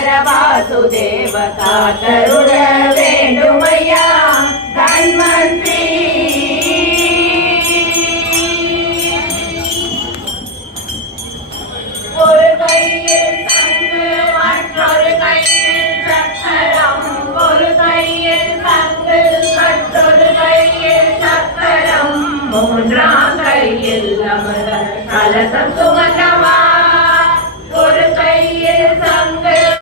ஹர வாசுதேவ காத்தருள வேண்டுமையா தன்வந்திரி. ஒரு கையில் சங்கு மற்றொரு கையில் சக்கரம், ஒரு கையில் சங்கு மற்றொரு கையில் சக்கரம், மூன்றாம் கையில் அமர கலசம் சுமந்த